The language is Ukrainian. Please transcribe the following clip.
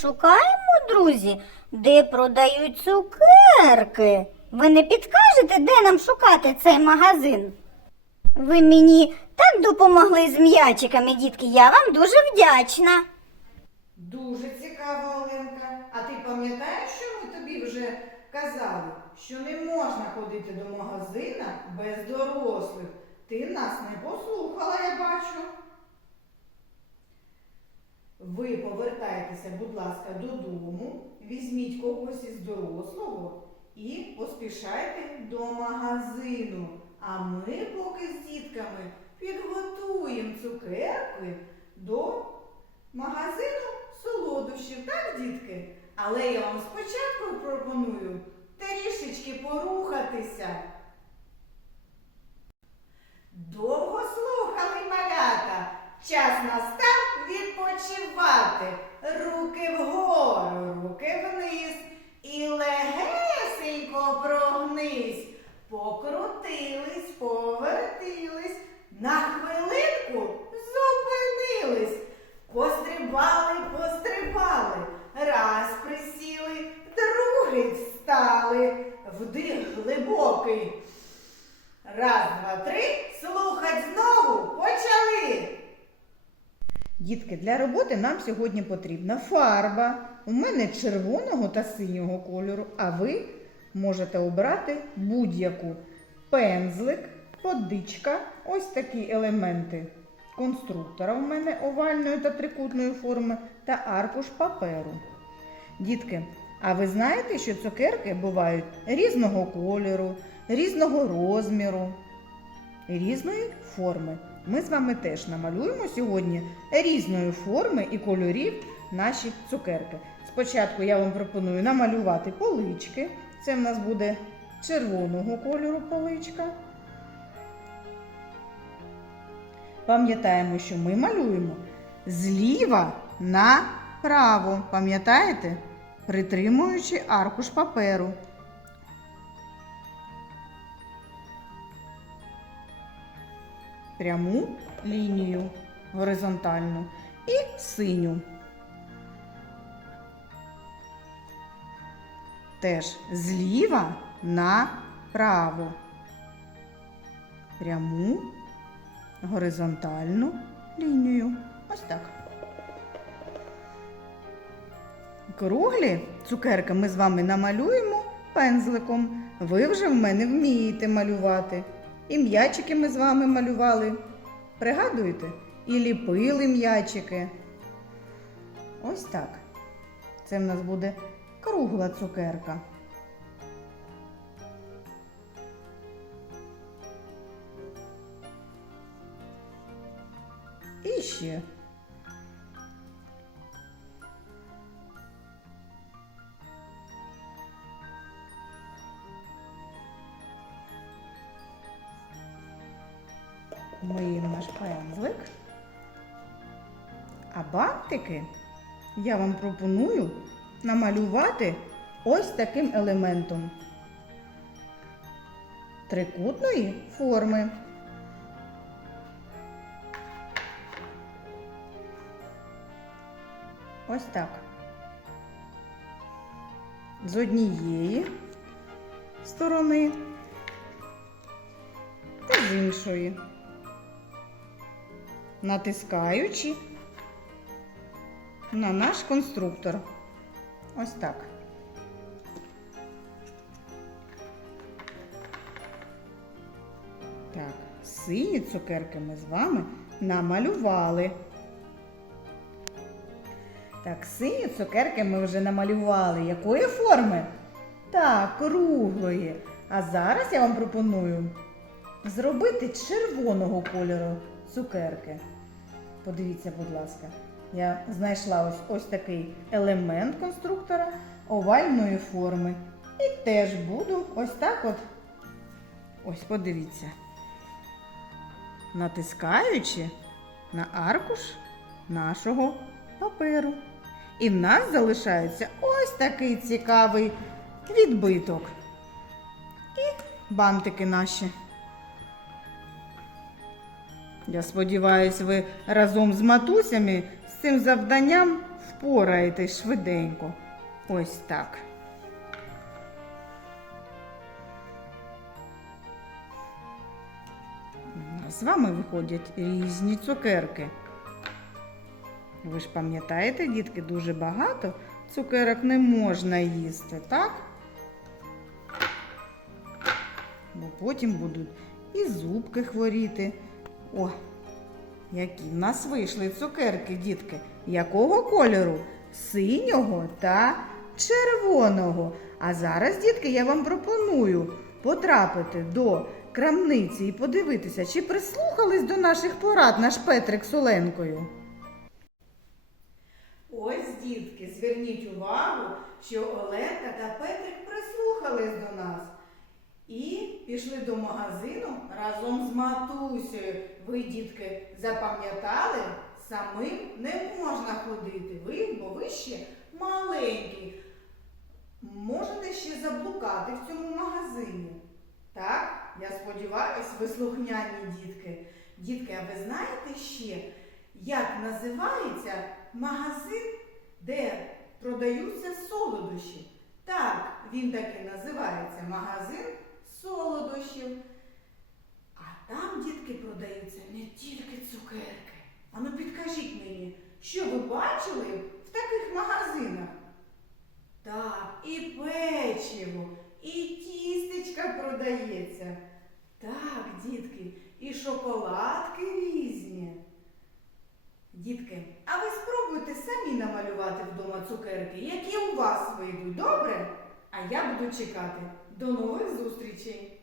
Шукаємо, друзі, де продають цукерки. Ви не підкажете, де нам шукати цей магазин? Ви мені так допомогли з м'ячиками, дітки. Я вам дуже вдячна. Дуже цікаво, Оленка. А ти пам'ятаєш, що ми тобі вже казали, що не можна ходити до магазина без дорослих. Ти нас не послухала, я бачу. Ви повертайтеся, будь ласка, додому, візьміть когось із дорослого і поспішайте до магазину. А ми поки з дітками підготуємо цукерки до магазину солодощів, так, дітки? Але я вам спочатку пропоную трішечки порухатися. Довго. Час настав відпочивати. Руки вгору, руки вниз. І легесенько прогнись. Покрутились, повертились. На Дітки, для роботи нам сьогодні потрібна фарба. У мене червоного та синього кольору, а ви можете обрати будь-яку пензлик, водичка, ось такі елементи конструктора у мене овальної та трикутної форми та аркуш паперу. Дітки, а ви знаєте, що цукерки бувають різного кольору, різного розміру різної форми. Ми з вами теж намалюємо сьогодні різної форми і кольорів наші цукерки. Спочатку я вам пропоную намалювати полички. Це в нас буде червоного кольору поличка. Пам'ятаємо, що ми малюємо зліва направо. Пам'ятаєте? Притримуючи аркуш паперу. Пряму лінію горизонтальну і синю. Теж зліва направо. Пряму горизонтальну лінію. Ось так. Круглі цукерки ми з вами намалюємо пензликом. Ви вже в мене вмієте малювати. І м'ячики ми з вами малювали. Пригадуєте? І ліпили м'ячики. Ось так. Це в нас буде кругла цукерка. І ще. Миємо наш пензлик. А бантики я вам пропоную намалювати ось таким елементом трикутної форми. Ось так. З однієї сторони та з іншої. Натискаючи на наш конструктор. Ось так. Так, сині цукерки ми з вами намалювали. Так, сині цукерки ми вже намалювали. Якої форми? Так, круглої. А зараз я вам пропоную зробити червоного кольору цукерки. Подивіться, будь ласка. Я знайшла ось, ось такий елемент конструктора овальної форми. І теж буду ось так от. Ось подивіться. Натискаючи на аркуш нашого паперу. І в нас залишається ось такий цікавий відбиток. І бантики наші. Я сподіваюся, ви разом з матусями з цим завданням впораєтесь швиденько. Ось так. З вами виходять різні цукерки. Ви ж пам'ятаєте, дітки, дуже багато цукерок не можна їсти, так? Бо потім будуть і зубки хворіти. О, які в нас вийшли цукерки, дітки. Якого кольору? Синього та червоного. А зараз, дітки, я вам пропоную потрапити до крамниці і подивитися, чи прислухались до наших порад наш Петрик з Оленкою. Ось, дітки, зверніть увагу, що Оленка та Петрик прислухались до нас і пішли до магазину разом з матусею. Ви, дітки, запам'ятали, самим не можна ходити. Ви, бо ви ще маленькі. Можете ще заблукати в цьому магазині. Так, я сподіваюся, ви слухняні дітки. Дітки, а ви знаєте ще, як називається магазин, де продаються солодощі? Так, він так і називається магазин солодощів. А там, дітки, продаються не тільки цукерки. А ну підкажіть мені, що ви бачили в таких магазинах? Так, і печиво, і тістечка продається. Так, дітки, і шоколадки різні. Дітки, а ви спробуйте самі намалювати вдома цукерки, які у вас вийдуть, добре? А я буду чекати. До нових зустрічей!